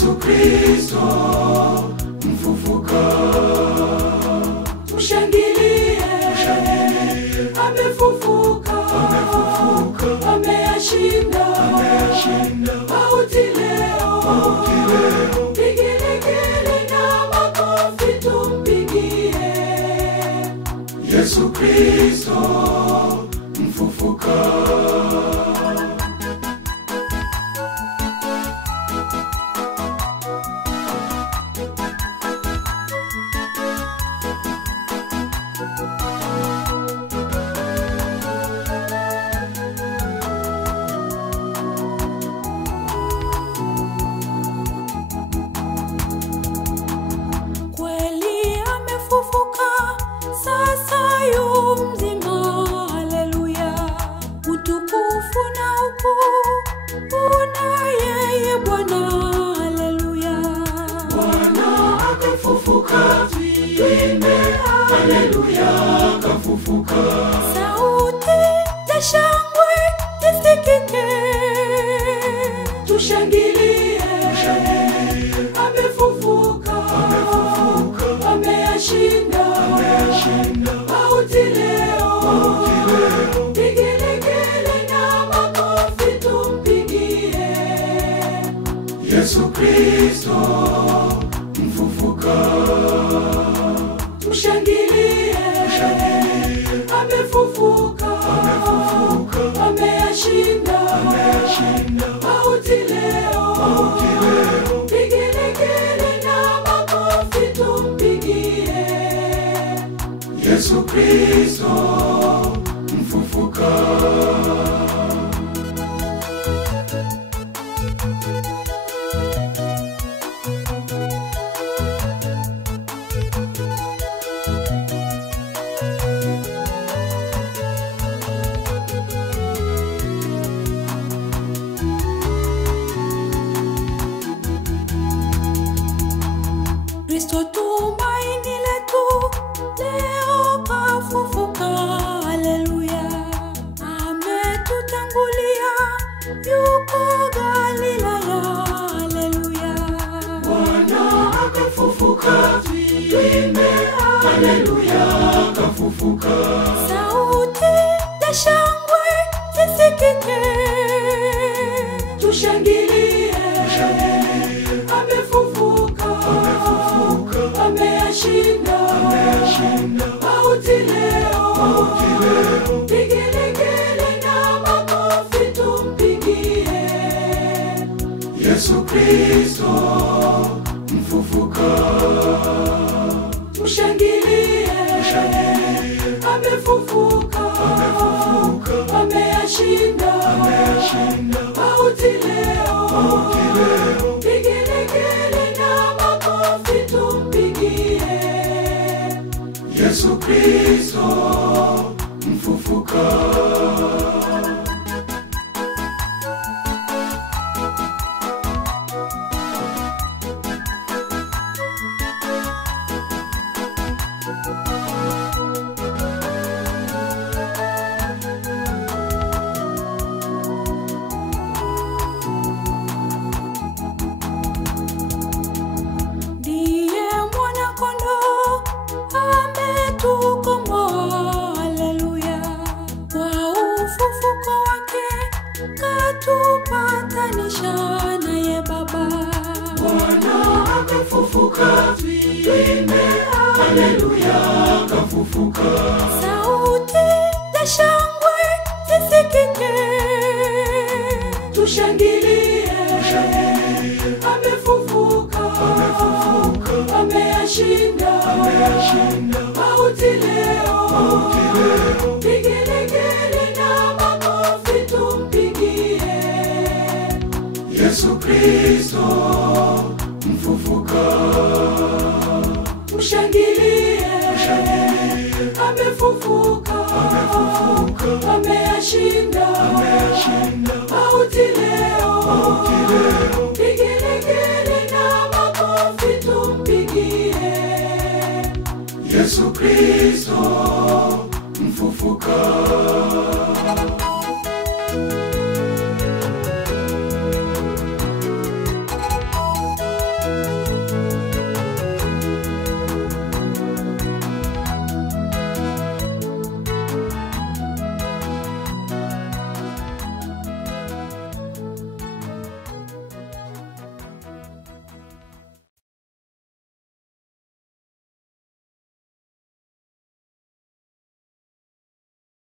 Yesu Kristo mfufuka. Tushangilie, amefufuka, ameyashinda mauti leo. Vigelegele na makofi tumpigie Yesu Kristo mfufuka. Haleluya, kafufuka. Sauti za shangwe zisikike. Tushangilie, amefufuka, ameyashinda mauti leo. Vigelegele na makofi tumpigie Yesu Kristo mfufuka. Tushangilie, amefufuka, ameyashinda mauti leo. Vigelegele na makofi tumpigie Yesu Kristo mfufuka. Kristo tumaini letu leo kafufuka. Haleluya, ametutangulia, yuko Galilaya. Haleluya, Bwana akafufuka, tuimbe haleluya, kafufuka. Sauti za shangwe zisikike. Tushangilie, amefufuka, ameyashinda mauti leo. Vigelegele na makofi tumpigie Yesu Kristo mfufuka. Tushangilie, amefufuka, ameyashinda mauti leo. Vigelegele na makofi tumpigie Yesu Kristo mfufuka. Tuimbe haleluya, kafufuka. Sauti za shangwe zisikike. Tushangilie, amefufuka, ameyashinda mauti leo. Vigelegele na makofi tumpigie Yesu Kristo mfufuka. Tushangilie, amefufuka, ameyashinda mauti leo. Vigelegele na makofi tumpigie Yesu Kristo mfufuka.